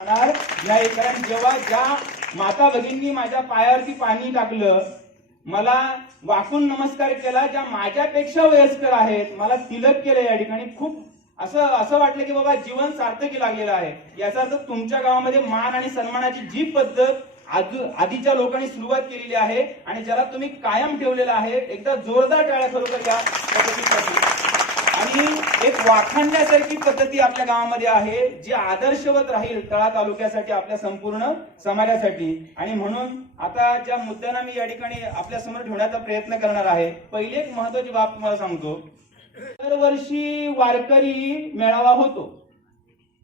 या नाही कारण जेव्हा ज्या माता भगिनी माझ्या पायावरती पाणी टाकलं मला वाकून नमस्कार केला ज्या माझ्यापेक्षा वयस्कर आहेत मला तिलक केलं या ठिकाणी. खूप असं असं वाटलं की बाबा जीवन सार्थकी लागलेलं आहे. याचा अर्थ तुमच्या गावामध्ये मान आणि सन्मानाची जी पद्धत आधीच्या लोकांनी सुरुवात केलेली आहे आणि ज्याला तुम्ही कायम ठेवलेला आहे एकदा जोरदार टाळ्या खरोखर या पद्धतीसाठी. एक वाखाणण्यासारखी पद्धती आपल्या गावामध्ये आहे जी आदर्शवत राहील तळा तालुक्यासाठी आपल्या संपूर्ण समाजासाठी. आणि म्हणून आता ज्या मुद्द्यांना मी या ठिकाणी आपल्यासमोर ठेवण्याचा प्रयत्न करणार आहे पहिली एक महत्वाची बाब तुम्हाला सांगतो. दरवर्षी वारकरी मेळावा होतो.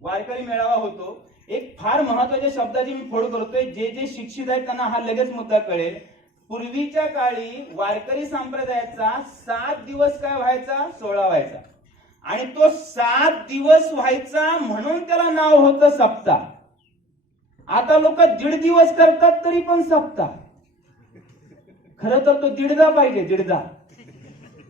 वारकरी मेळावा होतो. एक फार महत्त्वाच्या शब्दाची मी फोड करतोय जे जे शिक्षित आहेत त्यांना हा लगेच मुद्दा कळेल. पूर्वीच्या काळी वारकरी संप्रदायाचा सात दिवस काय व्हायचा? सोळा व्हायचा. आणि तो सात दिवस व्हायचा म्हणून त्याला नाव होतं सप्ताह आता लोक दीड दिवस करतात तरी पण सप्ताह खर तर तो दीडदा पाहिजे दीडदा.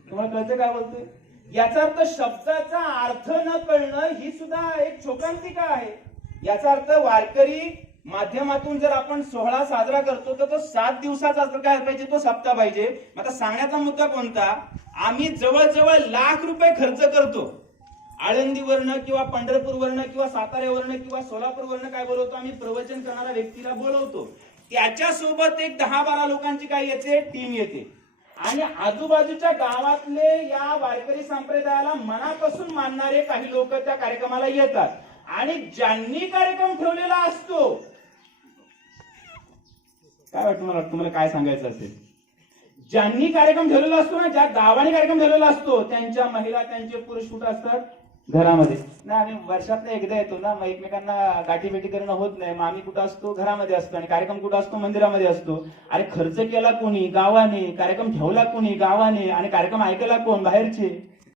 तुम्हाला कळतं काय बोलतोय? याचा अर्थ शब्दाचा अर्थ न कळणं ही सुद्धा एक शोकांतिका आहे? याचा अर्थ वारकरी माध्यमातून जर आपण सोहळा साजरा करतो तर तो सात दिवसाचा काय पाहिजे? तो सप्ताह पाहिजे. आता सांगण्याचा मुद्दा कोणता? आम्ही जवळजवळ लाख रुपये खर्च करतो. आळंदीवरनं किंवा पंढरपूरवरनं किंवा साताऱ्यावरनं किंवा सोलापूरवरनं काय बोलवतो आम्ही प्रवचन करणाऱ्या व्यक्तीला बोलवतो. त्याच्यासोबत एक दहा बारा लोकांची काय येते? टीम येते. आणि आजूबाजूच्या गावातले या वारकरी संप्रदायाला मनापासून मानणारे काही लोक त्या कार्यक्रमाला येतात. आणि ज्यांनी कार्यक्रम ठेवलेला असतो काय वाटतं मला तुम्हाला काय सांगायचं असेल? ज्यांनी कार्यक्रम ठेवलेला असतो ना ज्या गावाने कार्यक्रम ठेवलेला असतो त्यांच्या महिला त्यांचे पुरुष कुठं असतात? घरामध्ये. नाही आम्ही वर्षातनं एकदा येतो ना मग एकमेकांना गाठी भेटी करणं होत नाही. मग आम्ही कुठं असतो? घरामध्ये असतो आणि कार्यक्रम कुठं असतो? मंदिरामध्ये असतो. अरे खर्च केला कोणी? गावाने. कार्यक्रम ठेवला कोणी? गावाने. आणि कार्यक्रम ऐकला कोण? बाहेरचे.